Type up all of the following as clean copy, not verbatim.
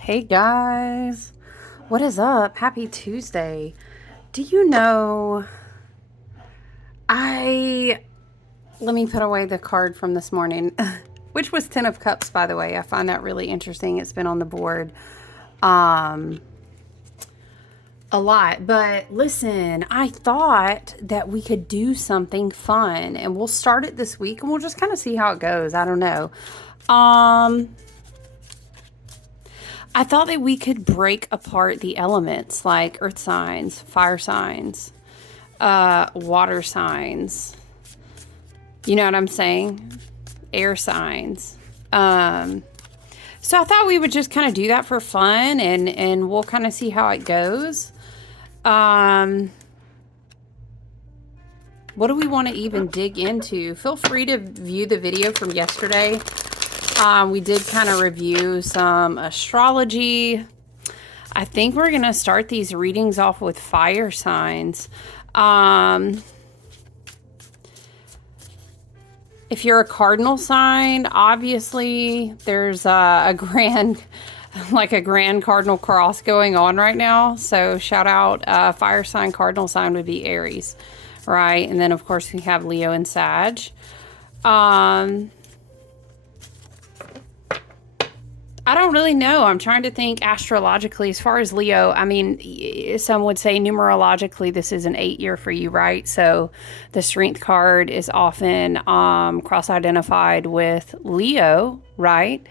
Hey guys, what is up? Happy Tuesday. Do you know I let me put away the card from this morning, which was 10 of Cups, by the way. I find that really interesting. It's been on the board um a lot. But listen, I thought that we could do something fun and we'll start it this week and we'll just kind of see how it goes. I don't know. Um I thought that we could break apart the elements like earth signs, fire signs, water signs. You know what I'm saying? Air signs. Um, so I thought we would just kind of do that for fun and we'll kind of see how it goes. Um, what do we want to even dig into? Feel free to view the video from yesterday. We did kind of review some astrology. I think we're going to start these readings off with fire signs. If you're a cardinal sign, obviously there's a grand, like a grand cardinal cross going on right now. So shout out, fire sign, cardinal sign would be Aries, right? And then of course we have Leo and Sag. I don't really know. I'm trying to think astrologically. As far as Leo, I mean, some would say numerologically, this is an 8 year for you, right? So the strength card is often cross-identified with Leo, right?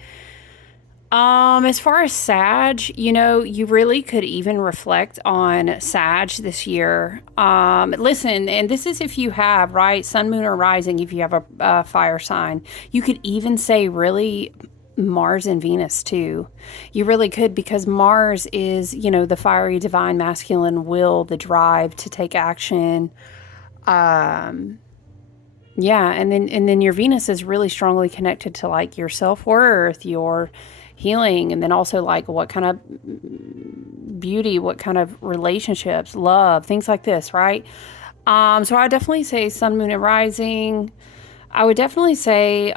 As far as Sag, you know, you really could even reflect on Sag this year. Listen, and this is if you have, right, sun, moon, or rising, if you have a fire sign. You could even say really Mars and Venus too. You really could, because Mars is, you know, the fiery divine masculine will, the drive to take action. Yeah, and then your Venus is really strongly connected to like your self-worth, your healing, and then also like what kind of beauty, what kind of relationships, love, things like this, right? So I definitely say sun, moon, and rising. I would definitely say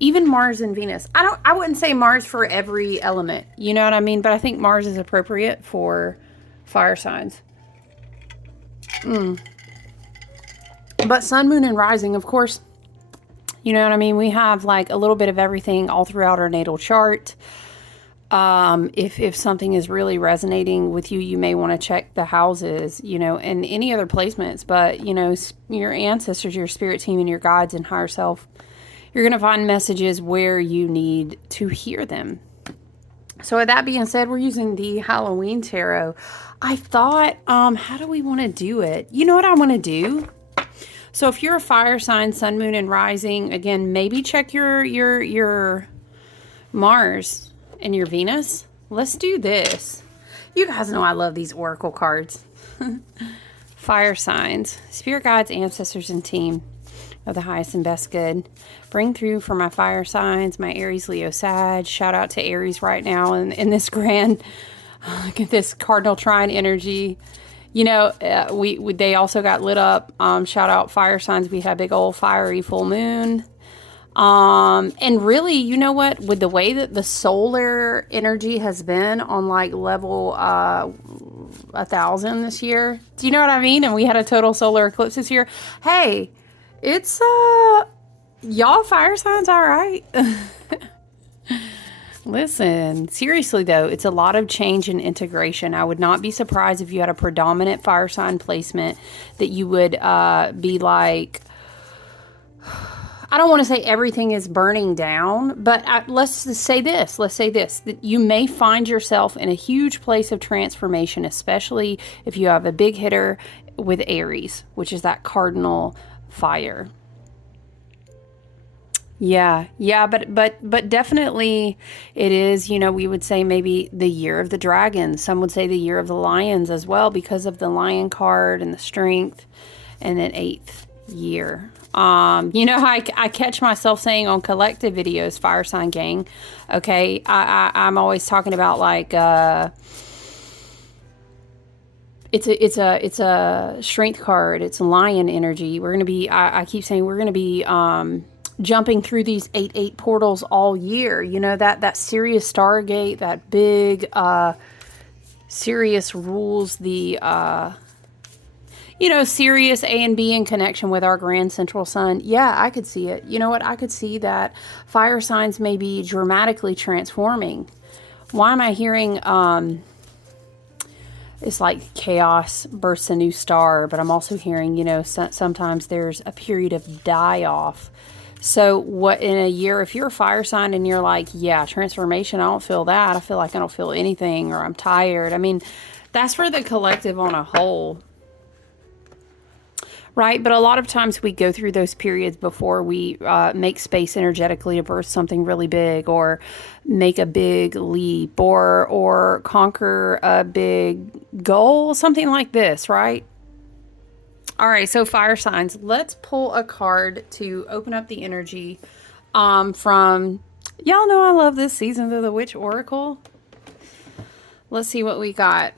even Mars and Venus. I wouldn't say Mars for every element. You know what I mean? But I think Mars is appropriate for fire signs. But sun, moon, and rising, of course, you know what I mean? We have like a little bit of everything all throughout our natal chart. If something is really resonating with you, you may want to check the houses, you know, and any other placements. But, you know, your ancestors, your spirit team, and your guides and higher self, you're going to find messages where you need to hear them. So with that being said, we're using the Halloween Tarot. I thought, how do we want to do it? You know what I want to do? So if you're a fire sign, sun, moon, and rising, again, maybe check your Mars and your Venus. Let's do this. You guys know I love these oracle cards. Fire signs, spirit guides, ancestors, and team of the highest and best good. Bring through for my fire signs, my Aries, Leo, Sag. Shout out to Aries right now in this grand, look at this cardinal trine energy. You know, they also got lit up. Shout out fire signs. We had big old fiery full moon. And really, you know what? With the way that the solar energy has been on like level 1,000 this year, do you know what I mean? And we had a total solar eclipse this year. Hey, it's y'all fire signs, all right. Listen, seriously though, it's a lot of change and integration. I would not be surprised if you had a predominant fire sign placement that you would be like, I don't want to say everything is burning down, but let's say this, that you may find yourself in a huge place of transformation, especially if you have a big hitter with Aries, which is that cardinal fire. Yeah, but definitely it is, you know, we would say maybe the year of the dragon. Some would say the year of the lions as well because of the lion card and the strength, and then 8th year. You know, I catch myself saying on collective videos, fire sign gang. Okay, I'm always talking about like it's a strength card. It's a lion energy. We're gonna be. I keep saying we're gonna be jumping through these 8-8 portals all year. You know, that Sirius Stargate, that big Sirius rules the Sirius A and B in connection with our grand central sun. Yeah, I could see it. You know what? I could see that fire signs may be dramatically transforming. Why am I hearing it's like chaos bursts a new star, but I'm also hearing, sometimes there's a period of die-off. So what in a year, if you're a fire sign and you're like, yeah, transformation, I don't feel that. I feel like I don't feel anything, or I'm tired. I mean, that's for the collective on a whole. Right? But a lot of times we go through those periods before we make space energetically to birth something really big, or make a big leap, or conquer a big goal, something like this, right? All right, so fire signs. Let's pull a card to open up the energy from, y'all know I love this Season of the Witch Oracle. Let's see what we got.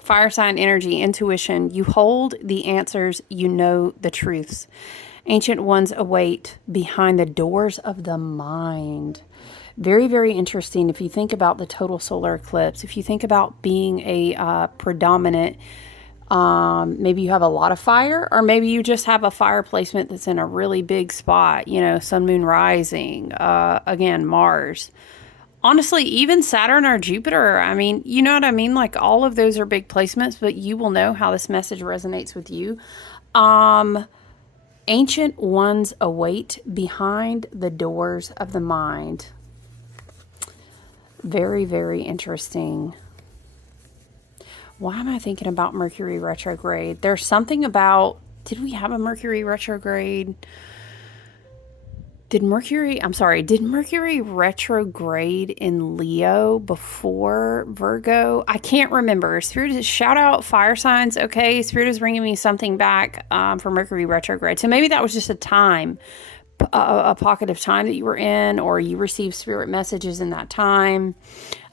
Fire sign energy, intuition. You hold the answers, you know the truths. Ancient ones await behind the doors of the mind. Very, very interesting. If you think about the total solar eclipse, if you think about being a predominant, maybe you have a lot of fire, or maybe you just have a fire placement that's in a really big spot, sun, moon, rising, again, Mars. Honestly, even Saturn or Jupiter, I mean, you know what I mean? Like, all of those are big placements, but you will know how this message resonates with you. Ancient ones await behind the doors of the mind. Very, very interesting. Why am I thinking about Mercury retrograde? There's something about, did we have a Mercury retrograde? Did Mercury retrograde in Leo before Virgo? I can't remember. Spirit, shout out fire signs. Okay, Spirit is bringing me something back for Mercury retrograde. So maybe that was just a time, a pocket of time that you were in, or you received spirit messages in that time.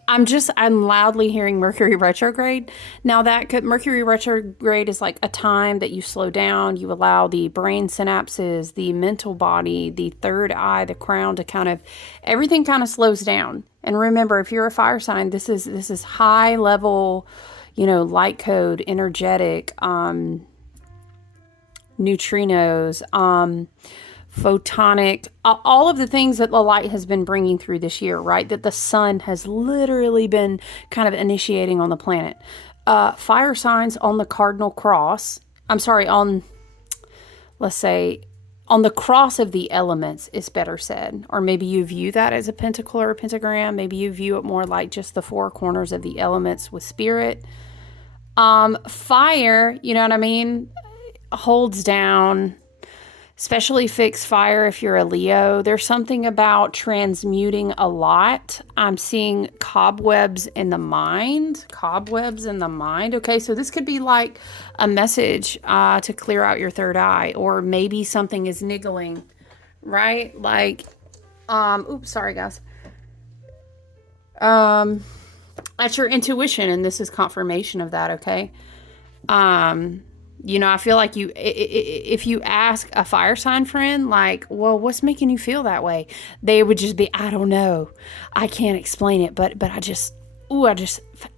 I'm loudly hearing Mercury retrograde. Now Mercury retrograde is like a time that you slow down, you allow the brain synapses, the mental body, the third eye, the crown to everything kind of slows down. And remember, if you're a fire sign, this is high level, light code, energetic, neutrinos, photonic, all of the things that the light has been bringing through this year, right? That the sun has literally been kind of initiating on the planet. Fire signs on the cardinal cross, let's say, on the cross of the elements is better said. Or maybe you view that as a pentacle or a pentagram. Maybe you view it more like just the four corners of the elements with spirit. Fire, you know what I mean, holds down, especially fixed fire if you're a Leo. There's something about transmuting a lot. I'm seeing cobwebs in the mind. Okay, so this could be like a message to clear out your third eye, or maybe something is niggling, right? Like, oops, sorry guys. That's your intuition, and this is confirmation of that, okay? I feel like if you ask a fire sign friend, like, well, what's making you feel that way? They would just be, I don't know. I can't explain it, but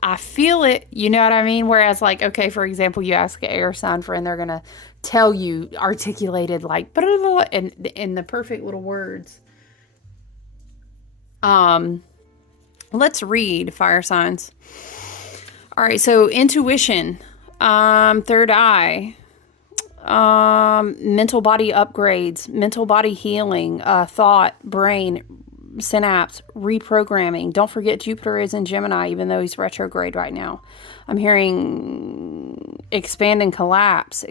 I feel it. You know what I mean? Whereas, like, okay, for example, you ask an air sign friend, they're going to tell you articulated, like, blah, blah, blah, in the perfect little words. Let's read fire signs. All right. So intuition. Third eye, mental body upgrades, mental body healing, thought, brain, synapse, reprogramming. Don't forget Jupiter is in Gemini, even though he's retrograde right now. I'm hearing expand and collapse.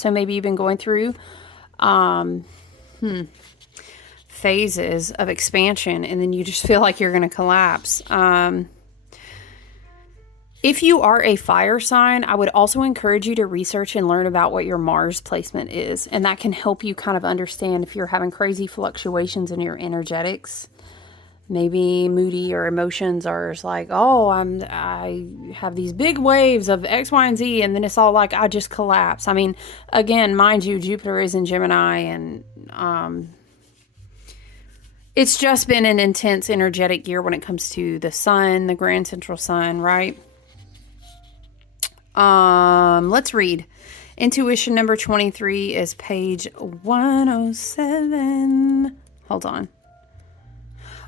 So maybe you've been going through, phases of expansion, and then you just feel like you're going to collapse. If you are a fire sign, I would also encourage you to research and learn about what your Mars placement is. And that can help you kind of understand if you're having crazy fluctuations in your energetics. Maybe moody or emotions are just like, oh, I have these big waves of X, Y, and Z, and then it's all like I just collapse. I mean, again, mind you, Jupiter is in Gemini, and it's just been an intense, energetic year when it comes to the sun, the grand central sun, right? Let's read. Intuition number 23 is page 107. Hold on.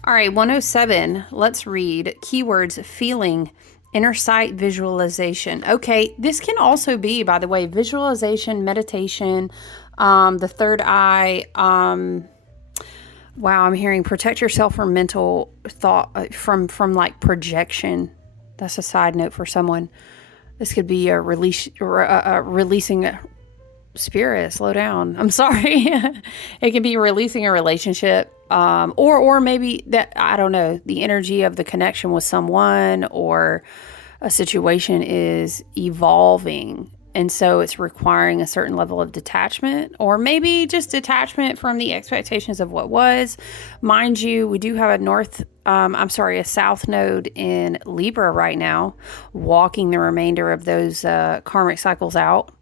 All right, 107. Let's read. Keywords: feeling, inner sight, visualization. Okay, this can also be, by the way, visualization, meditation, the third eye. Wow, I'm hearing protect yourself from mental thought, from like projection. That's a side note for someone. This could be a releasing spirit. Slow down. I'm sorry. It can be releasing a relationship, or maybe that, I don't know, the energy of the connection with someone, or a situation is evolving, and so it's requiring a certain level of detachment, or maybe just detachment from the expectations of what was. Mind you, we do have a south node in Libra right now, walking the remainder of those karmic cycles out.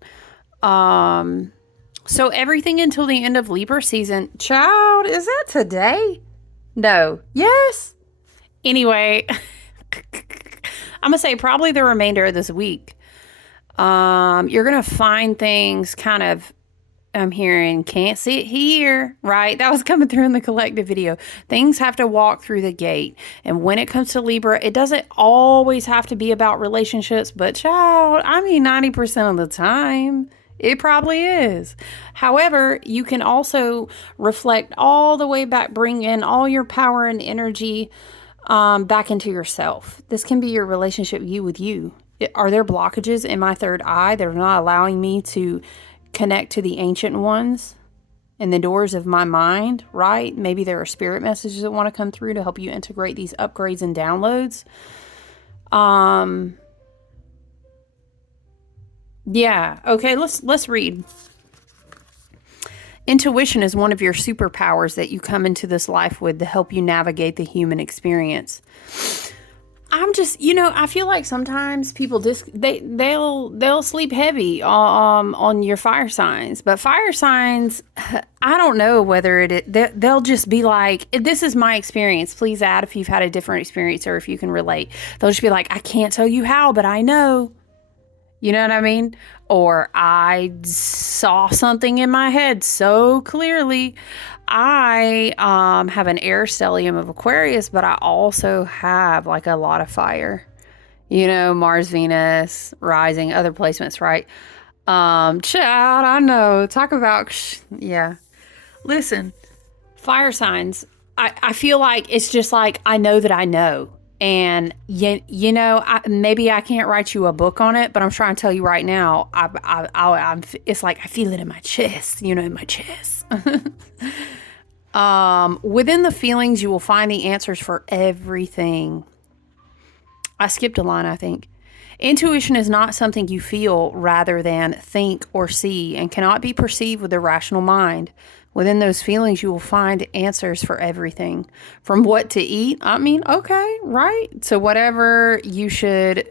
So everything until the end of Libra season. Child, is that today? No. Yes. Anyway, I'm gonna say probably the remainder of this week. You're gonna find things kind of, I'm hearing, can't see it here, right? That was coming through in the collective video. Things have to walk through the gate. And when it comes to Libra, it doesn't always have to be about relationships, but child, I mean, 90% of the time, it probably is. However, you can also reflect all the way back, bring in all your power and energy back into yourself. This can be your relationship, you with you. Are there blockages in my third eye that are not allowing me to connect to the ancient ones and the doors of my mind, right? Maybe there are spirit messages that want to come through to help you integrate these upgrades and downloads. Yeah. Okay, let's read. Intuition is one of your superpowers that you come into this life with to help you navigate the human experience. I'm just, I feel like sometimes people they'll sleep heavy on your fire signs, but fire signs, I don't know whether they'll just be like, this is my experience. Please add if you've had a different experience or if you can relate. They'll just be like, I can't tell you how, but I know. You know what I mean? Or I saw something in my head so clearly. I have an air stellium of Aquarius, but I also have like a lot of fire. Mars, Venus, rising, other placements, right? Child, I know. Talk about, yeah. Listen, fire signs. I feel like it's just like, I know that I know. And, maybe I can't write you a book on it, but I'm trying to tell you right now, it's like I feel it in my chest, in my chest. Within the feelings, you will find the answers for everything. I skipped a line, I think. Intuition is not something you feel rather than think or see, and cannot be perceived with the rational mind. Within those feelings, you will find answers for everything. From what to eat, okay, right? To whether you should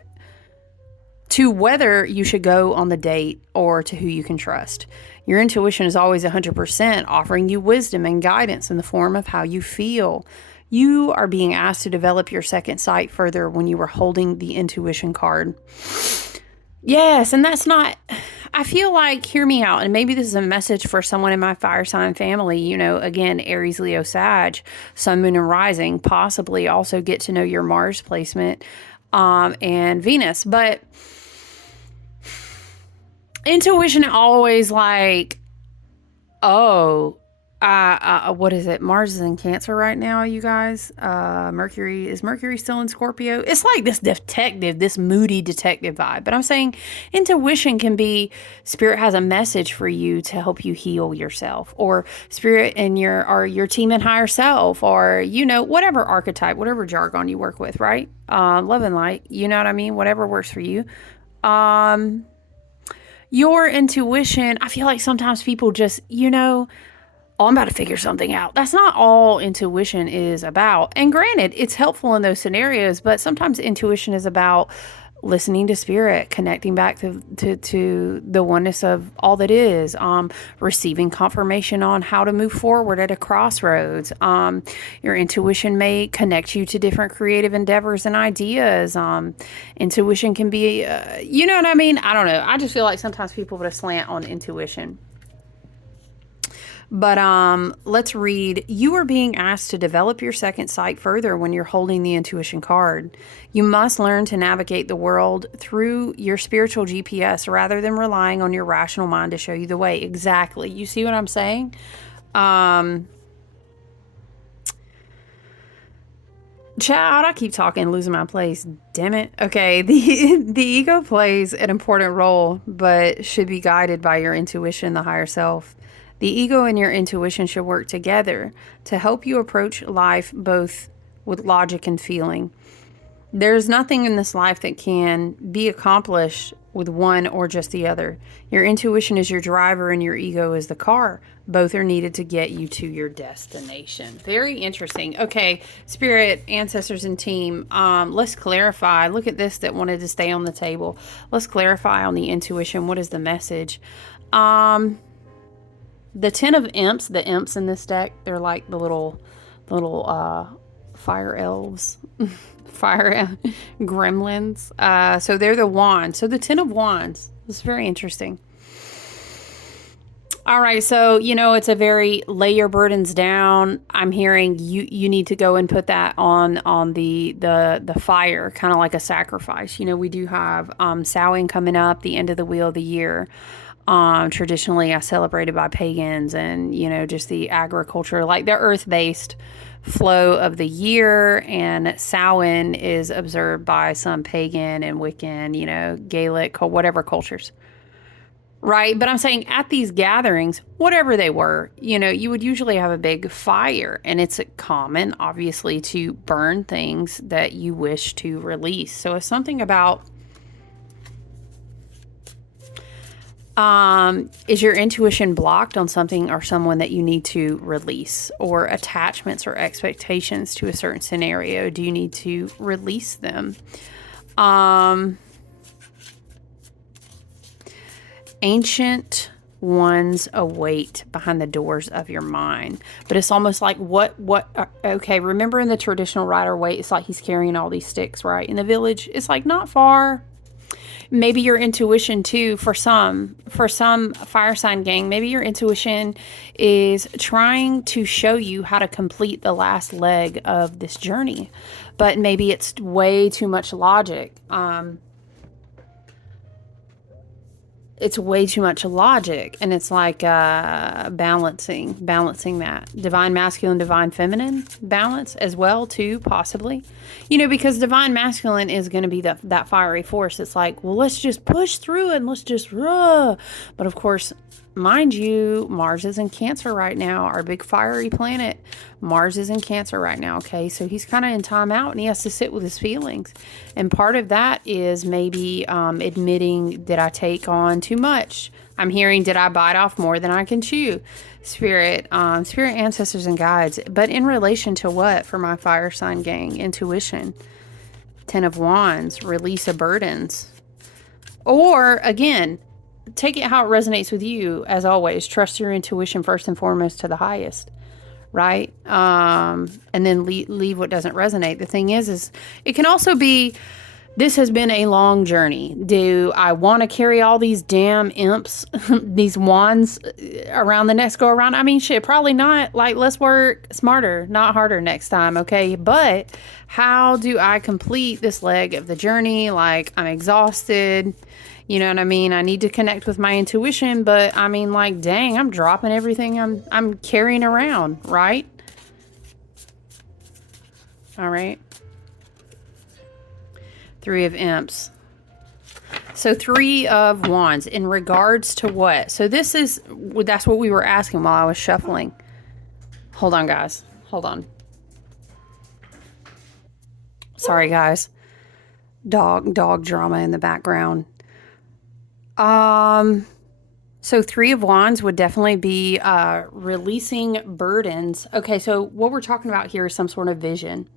go on the date, or to who you can trust. Your intuition is always 100% offering you wisdom and guidance in the form of how you feel. You are being asked to develop your second sight further when you are holding the intuition card. Yes, and that's not, I feel like, hear me out, and maybe this is a message for someone in my fire sign family, again, Aries, Leo, Sag, Sun, Moon, and Rising, possibly also get to know your Mars placement and Venus. But intuition always like, oh, what is it? Mars is in Cancer right now, you guys. Mercury still in Scorpio? It's like this moody detective vibe. But I'm saying intuition can be spirit has a message for you to help you heal yourself, or spirit and your team and higher self, or, whatever archetype, whatever jargon you work with, right? Love and light, you know what I mean? Whatever works for you. Your intuition, I feel like sometimes people just, oh, I'm about to figure something out. That's not all intuition is about. And granted, it's helpful in those scenarios, but sometimes intuition is about listening to spirit, connecting back to the oneness of all that is, receiving confirmation on how to move forward at a crossroads. Your intuition may connect you to different creative endeavors and ideas. Intuition can be, you know what I mean? I don't know. I just feel like sometimes people put a slant on intuition. But let's read. You are being asked to develop your second sight further when you're holding the intuition card. You must learn to navigate the world through your spiritual GPS rather than relying on your rational mind to show you the way. Exactly. You see what I'm saying? Child, I keep talking, losing my place. Damn it. Okay, the ego plays an important role, but should be guided by your intuition, the higher self. The ego and your intuition should work together to help you approach life both with logic and feeling. There's nothing in this life that can be accomplished with one or just the other. Your intuition is your driver and your ego is the car. Both are needed to get you to your destination. Very interesting. Okay, spirit, ancestors, and team, let's clarify. Look at this that wanted to stay on the table. Let's clarify on the intuition. What is the message? The Ten of Imps, the imps in this deck, they're like the little fire elves, fire gremlins. So they're the wands. So the Ten of Wands. It's very interesting. All right, so it's a very lay your burdens down. I'm hearing you need to go and put that on the fire, kind of like a sacrifice. We do have Samhain coming up, the end of the wheel of the year. Traditionally celebrated by pagans, and just the agriculture, like the earth-based flow of the year. And Samhain is observed by some pagan and Wiccan, Gaelic, whatever cultures, right? But I'm saying at these gatherings, whatever they were, you would usually have a big fire, and it's common, obviously, to burn things that you wish to release. So it's something about is your intuition blocked on something or someone that you need to release, or attachments or expectations to a certain scenario? Do you need to release them? Ancient ones await behind the doors of your mind, but it's almost like okay, remember in the traditional Rider-Waite, it's like he's carrying all these sticks, right? In the village, it's like not far. Maybe your intuition too, for some fire sign gang, maybe your intuition is trying to show you how to complete the last leg of this journey, but maybe it's way too much logic. It's way too much logic, and it's like balancing that divine masculine, divine feminine balance as well too, possibly, because divine masculine is going to be that fiery force. It's like, well, let's just push through it and let's just but of course, mind you, Mars is in Cancer right now, our big fiery planet. Mars is in Cancer right now, okay? So he's kind of in timeout, and he has to sit with his feelings. And part of that is maybe admitting, did I take on too much? I'm hearing, did I bite off more than I can chew? Spirit, ancestors, and guides. But in relation to what for my fire sign gang? Intuition. Ten of Wands, release of burdens. Or, again, take it how it resonates with you. As always, trust your intuition first and foremost to the highest, right? And then leave what doesn't resonate. The thing is it can also be, this has been a long journey. Do I want to carry all these damn imps, these wands around the next go around? I mean, shit, probably not. Like, let's work smarter, not harder next time, okay? But how do I complete this leg of the journey? Like, I'm exhausted. You know what I mean? I need to connect with my intuition, but I mean, like, dang, I'm dropping everything I'm carrying around, right? All right. Three of Imps. So Three of Wands in regards to what? So that's what we were asking while I was shuffling. Hold on, guys. Hold on. Sorry, guys. Dog drama in the background. So Three of Wands would definitely be releasing burdens. Okay, so what we're talking about here is some sort of vision.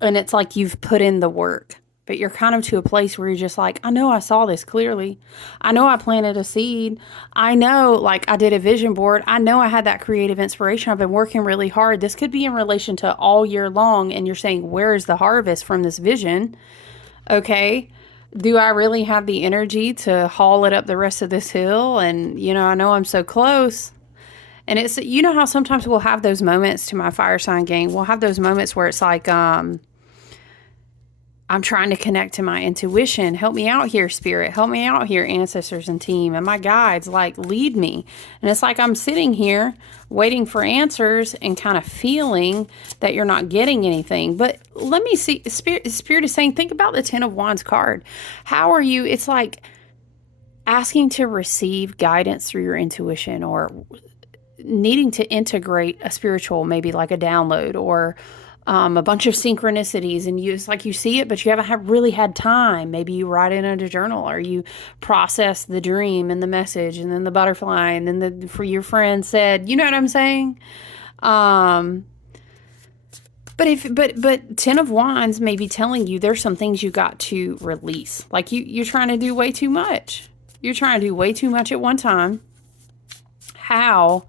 And it's like you've put in the work, but you're kind of to a place where you're just like, I know I saw this clearly. I know I planted a seed. I know, like, I did a vision board. I know I had that creative inspiration. I've been working really hard. This could be in relation to all year long. And you're saying, where is the harvest from this vision? Okay. Do I really have the energy to haul it up the rest of this hill? And, I know I'm so close. And it's, how sometimes we'll have those moments to my fire sign gang. We'll have those moments where it's like, I'm trying to connect to my intuition. Help me out here, spirit. Help me out here, ancestors and team. And my guides, like, lead me. And it's like I'm sitting here waiting for answers and kind of feeling that you're not getting anything. But let me see. Spirit is saying, think about the Ten of Wands card. How are you? It's like asking to receive guidance through your intuition, or needing to integrate a spiritual, maybe like a download, or a bunch of synchronicities, and it's like you see it, but you haven't really had time. Maybe you write it in a journal, or you process the dream and the message, and then the butterfly, and then for your friend said, you know what I'm saying? But Ten of Wands may be telling you there's some things you got to release. Like you're trying to do way too much. You're trying to do way too much at one time. How?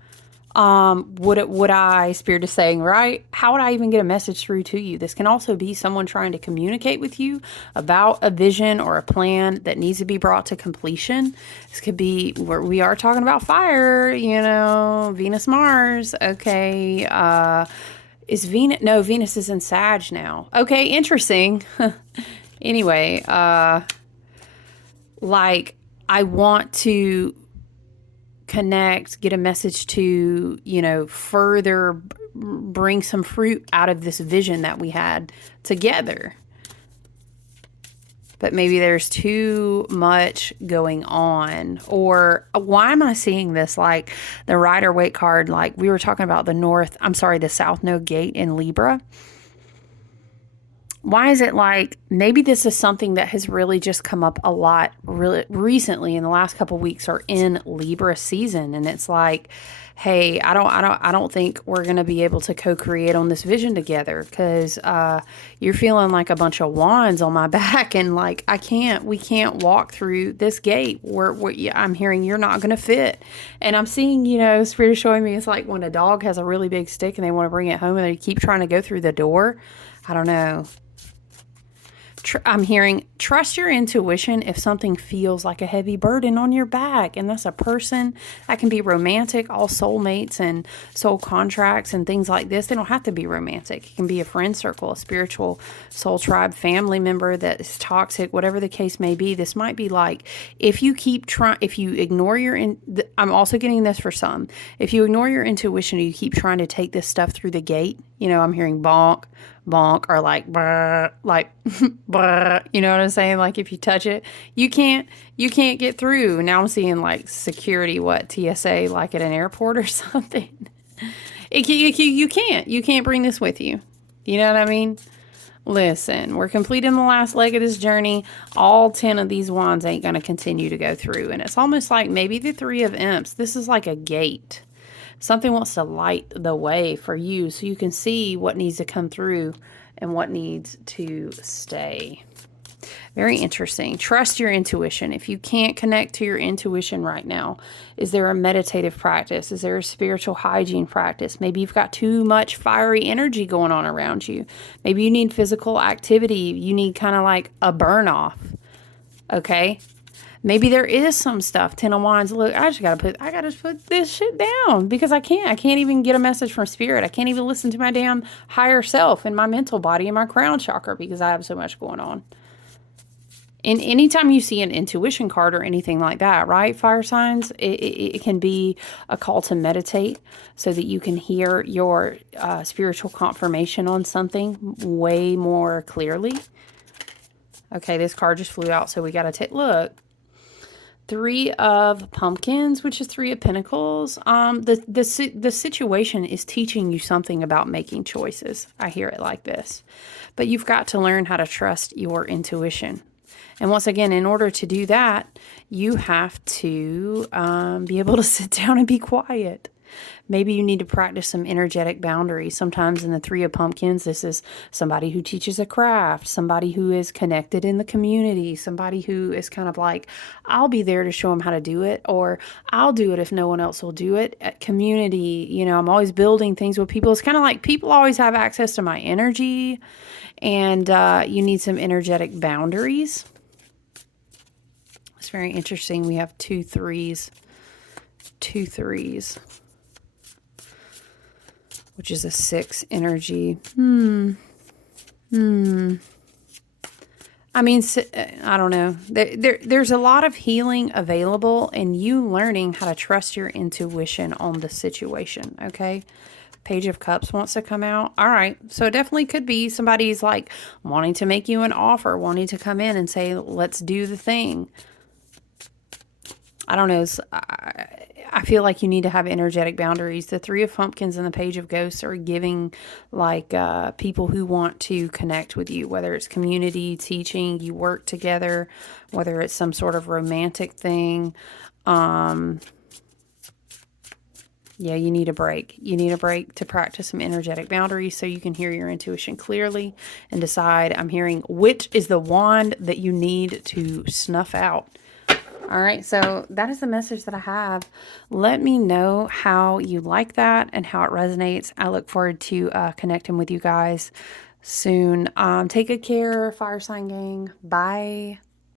Would I, Spirit is saying, right? How would I even get a message through to you? This can also be someone trying to communicate with you about a vision or a plan that needs to be brought to completion. This could be where we are talking about fire, Venus, Mars. Okay. Is Venus? No, Venus is in Sag now. Okay. Interesting. Anyway, like I want to connect, get a message to, further bring some fruit out of this vision that we had together. But maybe there's too much going on. Or why am I seeing this? Like the Rider-Waite card, like we were talking about the South Node gate in Libra. Why is it like maybe this is something that has really just come up a lot really recently in the last couple of weeks, or in Libra season, and it's like, hey, I don't think we're going to be able to co-create on this vision together, because you're feeling like a bunch of wands on my back, and like we can't walk through this gate where I'm hearing you're not going to fit. And I'm seeing, Spirit is showing me it's like when a dog has a really big stick and they want to bring it home and they keep trying to go through the door. I don't know. I'm hearing, trust your intuition if something feels like a heavy burden on your back. And that's a person. That can be romantic, all soulmates and soul contracts and things like this. They don't have to be romantic. It can be a friend circle, a spiritual soul tribe, family member that is toxic, whatever the case may be. This might be like, if you ignore I'm also getting this for some. If you ignore your intuition, or you keep trying to take this stuff through the gate, I'm hearing bonk, or like, brr, like, brr, you know what I'm saying? Like if you touch it, you can't get through. Now I'm seeing like security, TSA, like at an airport or something. You can't bring this with you. You know what I mean? Listen, we're completing the last leg of this journey. All 10 of these wands ain't going to continue to go through. And it's almost like maybe the 3 of Imps. This is like a gate. Something wants to light the way for you so you can see what needs to come through and what needs to stay. Very interesting. Trust your intuition. If you can't connect to your intuition right now, is there a meditative practice? Is there a spiritual hygiene practice? Maybe you've got too much fiery energy going on around you. Maybe you need physical activity. You need kind of like a burn off. Okay? Maybe there is some stuff. Ten of Wands. Look, I gotta put this shit down because I can't even get a message from spirit. I can't even listen to my damn higher self in my mental body and my crown chakra because I have so much going on. And anytime you see an intuition card or anything like that, right, fire signs, it can be a call to meditate so that you can hear your spiritual confirmation on something way more clearly. Okay, this card just flew out, so we got to take, look. 3 of Pumpkins, which is 3 of Pentacles. The situation is teaching you something about making choices. I hear it like this. But you've got to learn how to trust your intuition. And once again, in order to do that, you have to be able to sit down and be quiet. Maybe you need to practice some energetic boundaries. Sometimes in the Three of Pumpkins, this is somebody who teaches a craft, somebody who is connected in the community, somebody who is kind of like, I'll be there to show them how to do it, or I'll do it if no one else will do it. At community, you know, I'm always building things with people. It's kind of like people always have access to my energy, and you need some energetic boundaries. It's very interesting. We have two threes, which is a 6 energy. I mean, I don't know. There's a lot of healing available, and you learning how to trust your intuition on the situation, okay? Page of Cups wants to come out. All right. So it definitely could be somebody's like wanting to make you an offer, wanting to come in and say, let's do the thing. I don't know. I feel like you need to have energetic boundaries. The Three of Pumpkins and the Page of Ghosts are giving like people who want to connect with you, whether it's community, teaching, you work together, whether it's some sort of romantic thing. Yeah, you need a break. You need a break to practice some energetic boundaries so you can hear your intuition clearly and decide, I'm hearing which is the wand that you need to snuff out. All right, so that is the message that I have. Let me know how you like that and how it resonates. I look forward to connecting with you guys soon. Take good care, Fire Sign Gang. Bye.